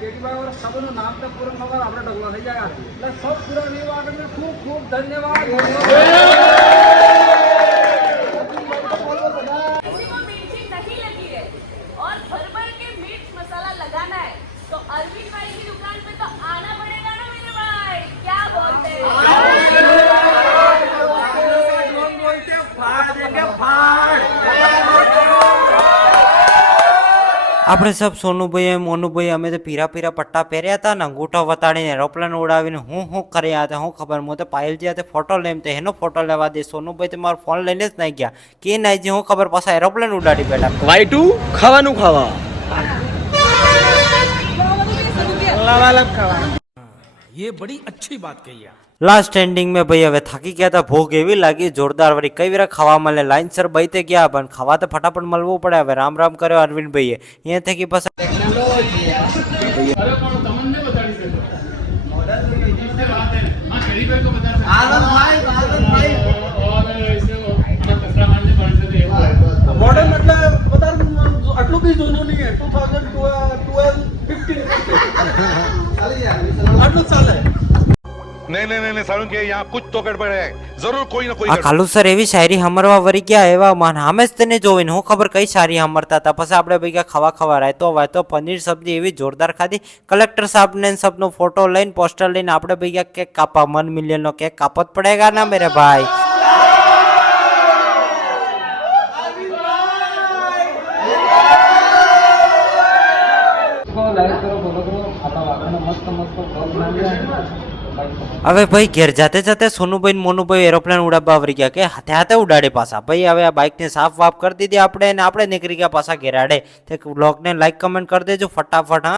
केटी भाई और सबनु नाम पे पूरा नंबर આપણે ઢગલો થઈ જાય એટલે સૌ પૂરા વિવાહ ને ખૂબ ખૂબ ધન્યવાદ। किसी को मिर्ची नहीं लगी है और भर भर के मिर्च मसाला लगाना है तो अरविंद भाई की दुकान पे तो आना पड़ेगा ना मेरे भाई, क्या बोलते हैं? આપણે સબ સોનુભાઈ મોનુભાઈ અમે તો પીરા પીરા પટ્ટા પહેર્યા હતા ને અંગૂઠા વતાડીને એરોપ્લેન ઉડાવીને હું કર્યા હતા હું ખબર હું તો પાયલ જ્યાં ફોટો લઈને તો એનો ફોટો લેવા દે સોનુભાઈ તો મારો ફોન લઈને જ નહીં ગયા કે નહીં જે હું ખબર પાછા એરોપ્લેન ઉડાડી બેઠા વાઈટુ ખાવાનું ખાવા ये बड़ी अच्छी बात कही आप। लास्ट एंडिंग में भाई હવે થાકી ગયા હતા ભૂખ એવી લાગી જોરદાર વળી કઈ વાર ખાવા મળે લાઈનસર બઈતે ગયા પણ ખાવા તો ફટાફટ મળવું પડે હવે રામ રામ કર્યો અરવિંદ ભાઈએ અહીંયા થકી પછી मॉडल मतलब बता आटलू भी जूनो नहीं है 2012 15 आटलू साल है। नहीं सारुण के यहाँ कुछ तो गड़बड़ है, जरूर कोई ना कोई આ ખાલુ સર એવી શાયરી હમરવા વરી ગયા એવા માન હામે જ તને જોઈને હું ખબર કઈ શાયરી હમરતા હતા પછી આપણે ભેગા ખાવા રાયતો વાયતો પનીર સબ્જી એવી જોરદાર ખાધી કલેક્ટર સાહેબ ને સબનો ફોટો લઈને પોસ્ટર લઈને આપણે ભેગા કેક કાપા 1 મિલિયન નો કેક કાપત પડેગા ના મેરે ભાઈ। હવે ભાઈ ઘેર જાતે જાતે સોનુભાઈ ને મોનુભાઈ એરોપ્લેન ઉડાવવા આવી ગયા કે હાથે હાથે ઉડાડે પાછા ભાઈ હવે આ બાઇક ને સાફ વાફ કરી દીધી આપણે ને આપણે નીકળી ગયા પાછા ઘેરાડે તે બ્લોગ ને લાઈક કમેન્ટ કરી દેજો ફટાફટ। હા